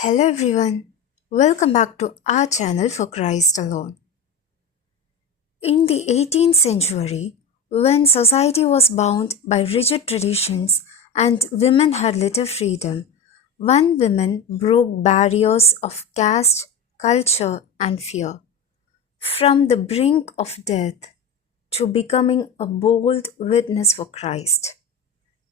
Hello everyone, welcome back to our channel for Christ Alone. In the 18th century, when society was bound by rigid traditions and women had little freedom, one woman broke barriers of caste, culture, and fear. From the brink of death to becoming a bold witness for Christ.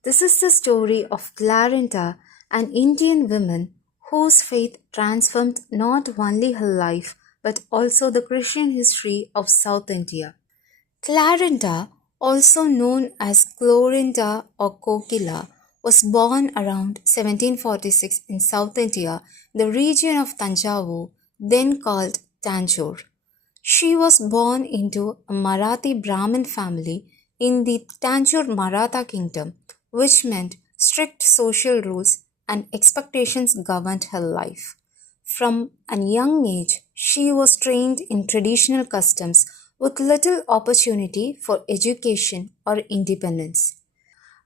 This is the story of Clarinda, an Indian woman whose faith transformed not only her life but also the Christian history of South India. Clarinda, also known as Clorinda or Kokila, was born around 1746 in South India, the region of Tanjavur, then called Tanjore. She was born into a Marathi Brahmin family in the Tanjore Maratha kingdom, which meant strict social rules and expectations governed her life. From a young age, she was trained in traditional customs with little opportunity for education or independence.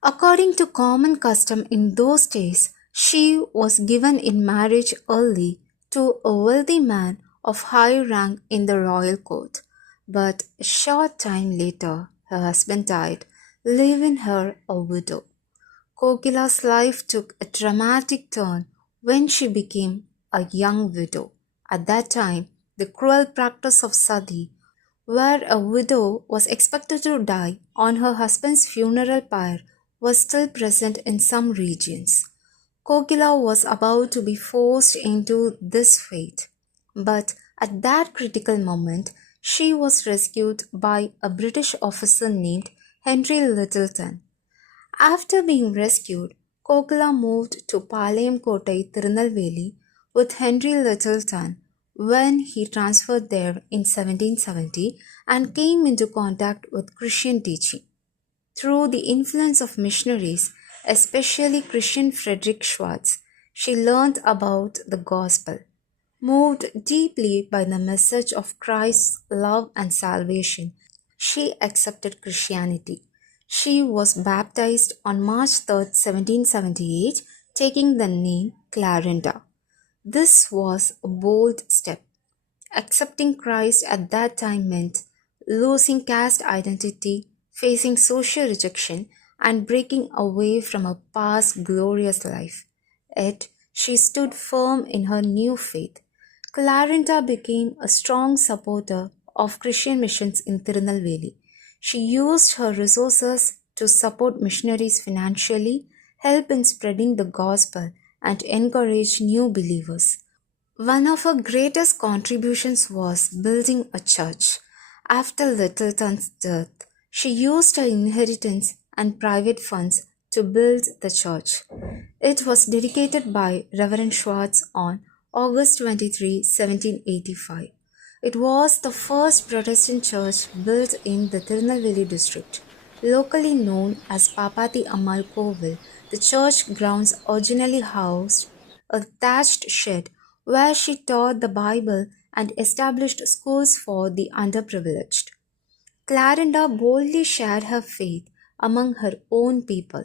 According to common custom in those days, she was given in marriage early to a wealthy man of high rank in the royal court. But a short time later, her husband died, leaving her a widow. Kokila's life took a dramatic turn when she became a young widow. At that time, the cruel practice of sati, where a widow was expected to die on her husband's funeral pyre, was still present in some regions. Kokila was about to be forced into this fate, but at that critical moment, she was rescued by a British officer named Henry Littleton. After being rescued, Kokila moved to Palayamkottai, Tirunelveli with Henry Littleton when he transferred there in 1770 and came into contact with Christian teaching. Through the influence of missionaries, especially Christian Frederick Schwartz, she learned about the gospel. Moved deeply by the message of Christ's love and salvation, she accepted Christianity. She was baptized on March 3, 1778, taking the name Clarinda. This was a bold step. Accepting Christ at that time meant losing caste identity, facing social rejection, and breaking away from a past glorious life. Yet, she stood firm in her new faith. Clarinda became a strong supporter of Christian missions in Tirunelveli. She used her resources to support missionaries financially, help in spreading the gospel, and encourage new believers. One of her greatest contributions was building a church. After Littleton's death, she used her inheritance and private funds to build the church. It was dedicated by Reverend Schwartz on August 23, 1785. It was the first Protestant church built in the Tirunelveli district. Locally known as Pappathi Ammal Kovil, the church grounds originally housed a thatched shed where she taught the Bible and established schools for the underprivileged. Clarinda boldly shared her faith among her own people.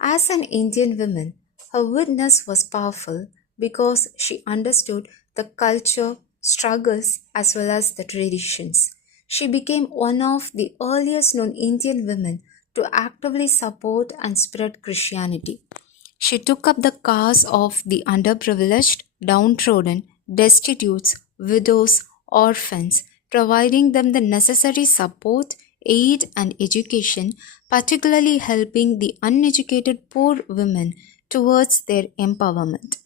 As an Indian woman, her witness was powerful because she understood the culture, struggles, as well as the traditions. She became one of the earliest known Indian women to actively support and spread Christianity. She took up the cause of the underprivileged, downtrodden, destitutes, widows, orphans, providing them the necessary support, aid, and education, particularly helping the uneducated poor women towards their empowerment.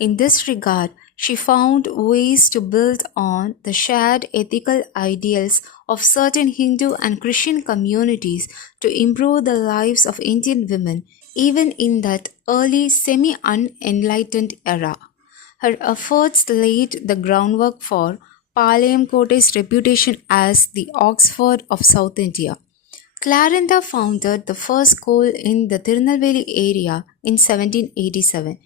In this regard, she found ways to build on the shared ethical ideals of certain Hindu and Christian communities to improve the lives of Indian women even in that early semi unenlightened era. Her efforts laid the groundwork for Palayamkottai's reputation as the Oxford of South India. Clarinda founded the first school in the Tirunelveli area in 1787.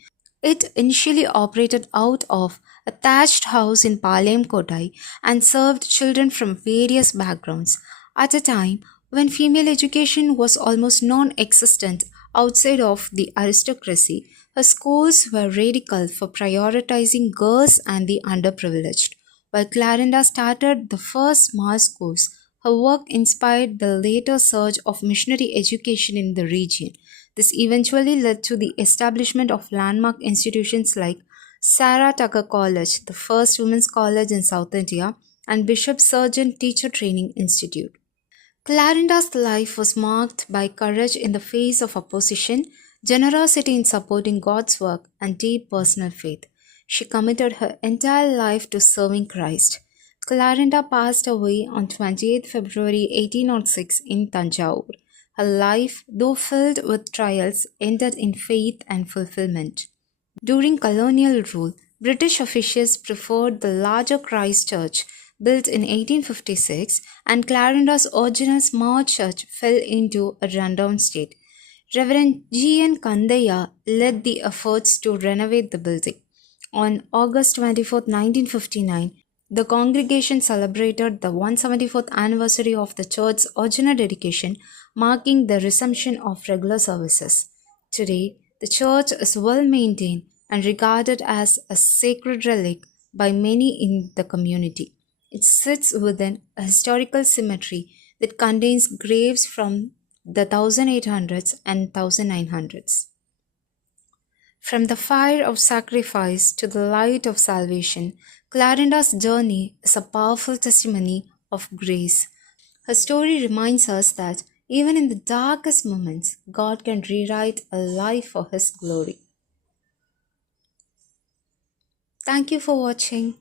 It initially operated out of a thatched house in Palayamkottai and served children from various backgrounds. At a time when female education was almost non existent outside of the aristocracy, Her schools were radical for prioritizing girls and the underprivileged. While Clarinda started the first small schools, her work inspired the later surge of missionary education in the region. This eventually led to the establishment of landmark institutions like Sarah Tucker College, the first women's college in South India, and Bishop Surgeon Teacher Training Institute. Clarinda's life was marked by courage in the face of opposition, generosity in supporting God's work, and deep personal faith. She committed her entire life to serving Christ. Clarinda passed away on 28 February 1806 in Tanjore. Her life, though filled with trials, ended in faith and fulfillment. During colonial rule, British officials preferred the larger Christ Church built in 1856, and Clarinda's original small church fell into a rundown state. Reverend G. N. Kandaya led the efforts to renovate the building. On August 24, 1959, the congregation celebrated the 174th anniversary of the church's original dedication, marking the resumption of regular services. Today, the church is well maintained and regarded as a sacred relic by many in the community. It sits within a historical cemetery that contains graves from the 1800s and 1900s. From the fire of sacrifice to the light of salvation, Clarinda's journey is a powerful testimony of grace. Her story reminds us that even in the darkest moments, God can rewrite a life for His glory. Thank you for watching.